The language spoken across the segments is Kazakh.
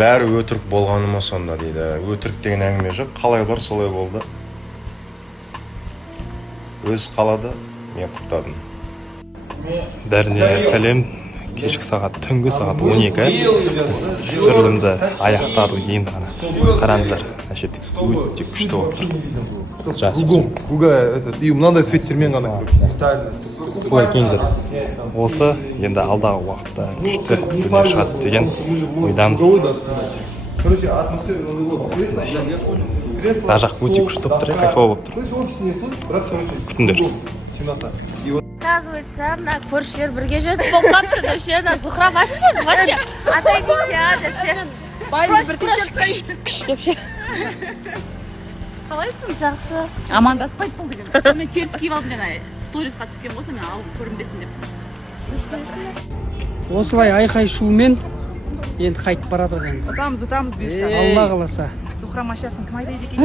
бәрі өтірік болғаны ма сонда дейді. Өтірік деген әңгіме жоқ, қалай бар солай болды. Өз қалады, мен құптадым. Бәріне сәлем. Кешкі сағат, түнгі сағат 12. Біз түсірілімді аяқтадық енді ғана. Қараңыздар, значит, өте күшті отыр. Жас. Гуга этот и мынандай свиттермен ғана Солай кейін жүр. Осы енді алдағы уақытта күшті дүние шығады деген ойдамыз. Короче, атмосфера Мына жақ өте күшті болып тұр, кайфово болып тұр. Күтіңдер. Оказывается, мына көршілер бірге жүріп болып қапты деп ше, Зухра вообще отойдите, деп ше. Күш деп ше. Қалайсың? Жақсы. Амандаспайды бұл деген. Мен теріс киіп алдым жаңа сторисқа түскен болса мен алып көрінбесін деп. Осылай айқай шумен енді қайтып барады екен. Ұтамыз бұйырса. Алла қаласа. Зухра машинасын кім айдайды екен?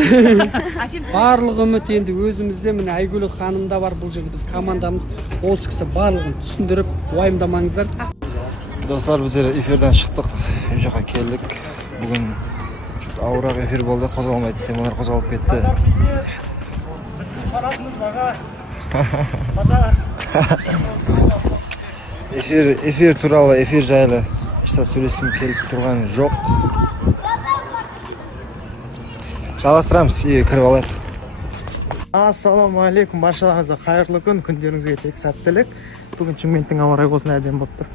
Барлық үміт енді өзімізде, міне Айгүл ханымда бар, бұл жерде біз командамыз. Осы кісі барлығын түсіндіріп, уайымдамаңыздар. Достар, біздер эфирден шықтық, үй жаққа келдік. Бүгін ауырақ эфир болды, қозғалмайды, темалар қозғалып кетті. Эфир туралы, эфир жайлы ешта сөйлесім келіп тұрған жоқ. Жалғастырамыз, кіріп алайық. Ассалаумағалейкум, баршаларыңызға қайырлы күн, күндеріңізге тек сәттілік. Бүгін Шымкенттің ауа райы осындай әдемі болып тұр.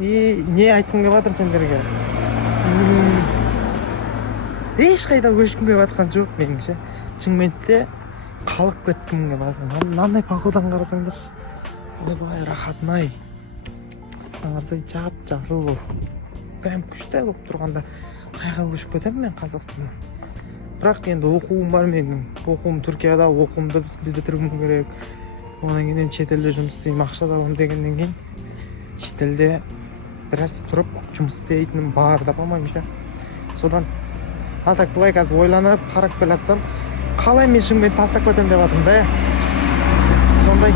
Не айтқым келіп жатыр сендерге? Ешқайда көшкім келіп жатқан жоқ меніңше. Шымкентте қалып кеткім келіп жатыр. Мынандай погоданы қарасаңдаршы. Ойбай, рахатын-ай. Қарасай жап-жасыл бұл. Прям күшті болып тұрғанда қайға көшіп кетемін мен Қазақстаннан. Бірақ енді оқуым бар менің. Оқуым Түркияда, оқуымды біз бітіруім керек. Одан кейін шетелде жұмыс істеймін, ақша табамын дегеннен кейін шетелде біраз тұрып жұмыс істейтінім бар да болмаймын. Содан ал так былай қазір ойланып қарап келе жатсам, қалай мен Шымкентті тастап кетемін деп жатырмын да. Сондай